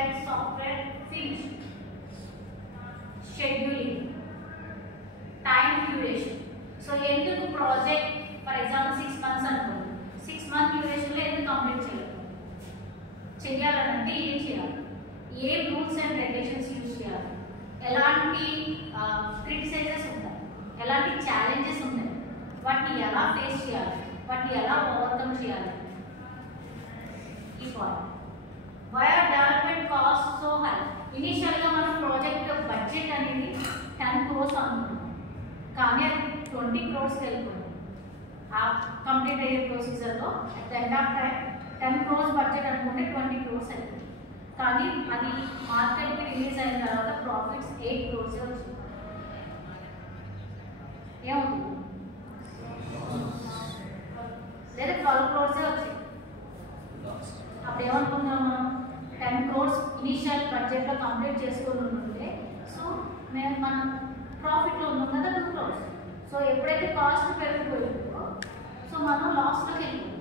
when software finished. Scheduling, time duration. So ఎందుకు project for example 6 months అనుకోండి, 6 month duration లో ఎందుకు complete చేయాలంటే ఏం చేయాలి, ఏ రూల్స్ అండ్ రెగ్యులేషన్స్ యూజ్ చేయాలి, ఎలాంటి క్రిటిసైజెస్ ఉంటాయి, ఎలాంటి ఛాలెంజెస్ ఉంటాయి, వాటిని ఎలా ఫేస్ చేయాలి, వాటిని ఎలా ఓవర్కమ్ చేయాలి. ఈ point why are development cost so high. ఇనిషియల్గా మనం ప్రాజెక్ట్ బడ్జెట్ అనేది 10 crores అనుకున్నాం, కానీ అది 20 crores వెళ్ళిపోయింది. ఆ కంప్లీట్ అయ్యే ప్రొసీజర్లో at the end of time 10 crores budget అనుకుంటే 20 crores అయిపోయింది. కానీ అది మార్కెట్కి రిలీజ్ అయిన తర్వాత ప్రాఫిట్స్ 8 crores వచ్చింది. ఏమవుతుంది, లేదా 12 crores వచ్చాయి. అప్పుడు ఏమనుకున్నాం మనం, 10 crores ఇనిషియల్ బడ్జెట్లో కంప్లీట్ చేసుకుని ఉంటుంటే సో మనం ప్రాఫిట్లో ఉన్నాం కదా 2 crores. సో ఎప్పుడైతే కాస్ట్ పెరిగిపోయిందో సో మనం లాస్లోకి వెళ్ళిపోయింది.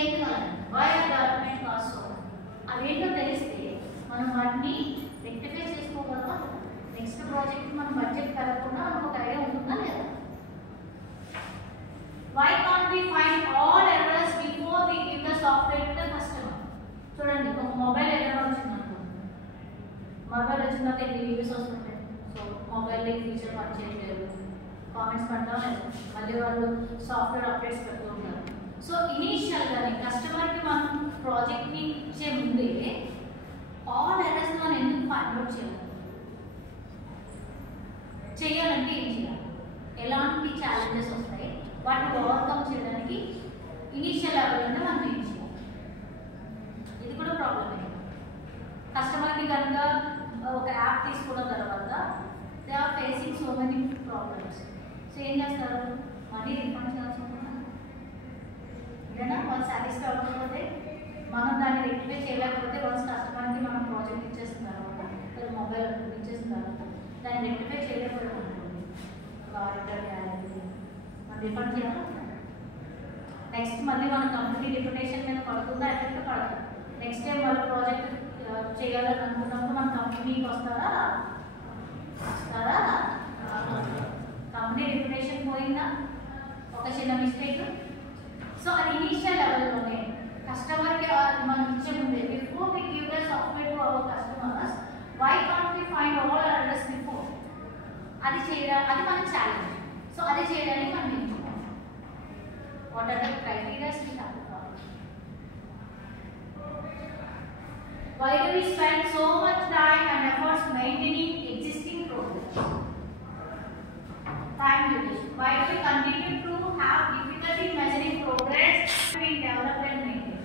ఎందుకంటే why are development cost so అవేంటో తెలిస్తే మనం వాటిని రెక్టిఫై చేసుకోగలమా. నెక్స్ట్ ప్రాజెక్ట్ మనం బడ్జెట్ పెరగకుండా మనకు ఒక ఐడియా ఉంటుందా లేదా. Why can't we find all errors before we give the software to the customer? చూడండి, ఒక మొబైల్ ఎర్రర్ వచ్చిందనుకో, మొబైల్ వచ్చిన తర్వాత ఎన్ని రివ్యూస్ వస్తుంటాయి. సో మొబైల్ ఫీచర్ వర్క్ చేయట్లేదు, కామెంట్స్ పడతాం లేదు, మళ్ళీ వాళ్ళు సాఫ్ట్వేర్ అప్డేట్స్ పెడుతూ ఉంటారు. సో ఇనీషియల్గానే కస్టమర్కి మనం ప్రాజెక్ట్ని ఇచ్చే ముందే ఆల్ ఎర్రర్స్ మనం ఎందుకు ఫైండ్ అవుట్ చేయాలంటే ఏం చేయాలి, ఎలాంటి ఛాలెంజెస్ వస్తాయి, వాటిని ఓవర్కమ్ చేయడానికి ఇనీషియల్ లెవెల్లోనే మనం ఏం చేయాలి. ఇది కూడా ప్రాబ్లమే. కస్టమర్కి కనుక ఒక యాప్ తీసుకున్న తర్వాత they are facing so many problems. So ఏం చేస్తారు, మనీ రిఫండ్ చేయాల్సి ఉంటుందా, ఏదైనా వాళ్ళు సాటిస్ఫై అవ్వకపోతే మనం దాన్ని రెక్టిఫై చేయలేకపోతే వన్స్ కస్టమర్కి మనం ప్రాజెక్ట్ ఇచ్చేసిన తర్వాత లేదా మొబైల్ ఇచ్చేసిన తర్వాత దాన్ని రెక్టిఫై చేయలేకపోతే అనుకోండి, మనం రిఫండ్ చేయాలి. నెక్స్ట్ మళ్ళీ మన కంపెనీ రిప్యుటేషన్ మీద పడుతుందా, ఎఫెక్ట్ పడుతుంది. నెక్స్ట్ టైం వాళ్ళు ప్రాజెక్ట్ చేయాలని అనుకున్నప్పుడు మన కంపెనీకి వస్తారా, కంపెనీ రిప్యుటేషన్ పోయిందా, ఒక చిన్న మిస్టేక్. సో అది ఇనీషియల్ లెవెల్లోనే కస్టమర్కి మనం ఇచ్చే ముందే before we give the software to our customers why can't we find all address before. అది చేయడానికి అది మన ఛాలెంజ్. సో అది చేయడానికి మనం ఏం చేయాలి, what are the criterias we have to follow. Why do we spend so much time and efforts maintaining existing programs? Time duration. Why do we continue to have difficulty measuring progress between develop and maintain?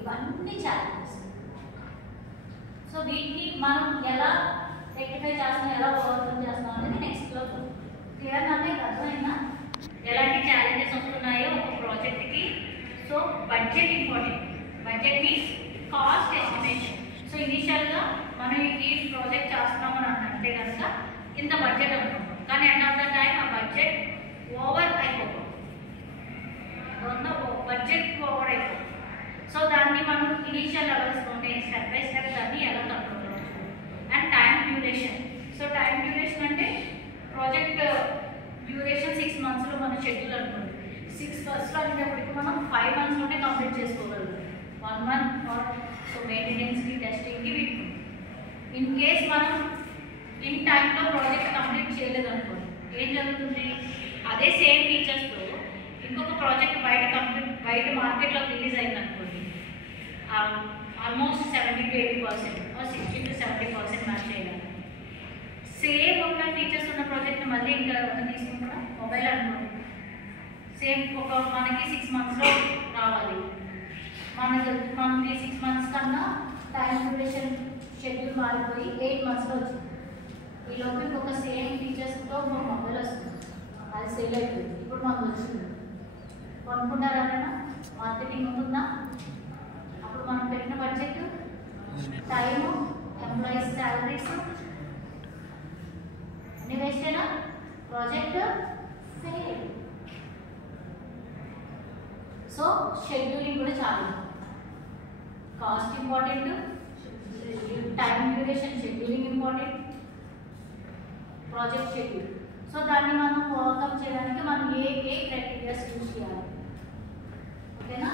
ఇవన్నీ challenges. So వీటిని మనం ఎలా rectify చేస్తాం, ఎలా overcome చేస్తాం అనేది నెక్స్ట్లో clear అంటే అర్థమైనా ఎలాంటి ఛాలెంజెస్ వస్తున్నాయో ఒక ప్రాజెక్ట్కి. So budget important. Budget means cost estimation. So ఇనిషియల్గా మనం ఈ ప్రాజెక్ట్ చేస్తున్నామని అంటే కనుక ఇంత బడ్జెట్ అనుకుంటాం, కానీ ఎండ్ ఆఫ్ ద టైం ఆ బడ్జెట్ ఓవర్ అయిపోతుంది, బడ్జెట్ ఓవర్ అయిపోతుంది. సో దాన్ని మనం ఇనిషియల్ లెవెల్స్లోనే స్టెప్ బై స్టెప్ దాన్ని ఎలా కంట్రోల్ చేయవచ్చు. And time duration. So time duration అంటే ప్రాజెక్ట్ డ్యూరేషన్ 6 monthsలో మన షెడ్యూల్ అనుకోండి. 6 monthsలో అనేటప్పటికి మనం 5 monthsలోనే కంప్లీట్ చేసుకోగలుగుతాం. 1 month ఫర్ సో మెయింటెనెన్స్కి, టెస్టింగ్కి వీటికి. ఇన్ కేస్ మనం ఇన్ టైంలో ప్రాజెక్ట్ కంప్లీట్ చేయలేదు అనుకోండి, ఏం జరుగుతుంది, అదే సేమ్ ఫీచర్స్తో ఇంకొక ప్రాజెక్ట్ బయట మార్కెట్లో రిలీజ్ అయింది అనుకోండి, ఆల్మోస్ట్ 70 to 80% 60 to 70% మ్యాచ్ చేయగలం. సేమ్ ఒక ఫీచర్స్ ఉన్న ప్రాజెక్ట్ మళ్ళీ ఇంకా తీసుకుంటారా, మొబైల్ అనుకోండి, సేమ్ ఒక మనకి 6 monthsలో రావాలి, మనకి 6 months కన్నా టైం డ్యూరేషన్ షెడ్యూల్ మారిపోయి 8 monthsలో వచ్చింది. ఈ లోపు ఇంకొక సేమ్ ఫీచర్స్తో ఒక మొబైల్ వస్తుంది, అది సేల్ అయిపోయింది, ఇప్పుడు మనకు వచ్చింది. కొనుక్కుంటారా ఎవరైనా, మార్కెటింగ్ ఉంటుందా, అప్పుడు మనం పెట్టిన బడ్జెట్, టైము, ఎంప్లాయీస్ శాలరీస్ అన్ని వేస్తేనా ప్రాజెక్ట్ ఫెయిల్. సో షెడ్యూలింగ్ కూడా చాలా cost important, time duration scheduling important, project schedule. So దాన్ని మనం ఓవర్కమ్ చేయడానికి మనం ఏ క్రైటీరియాస్ యూజ్ చేయాలి. ఓకేనా?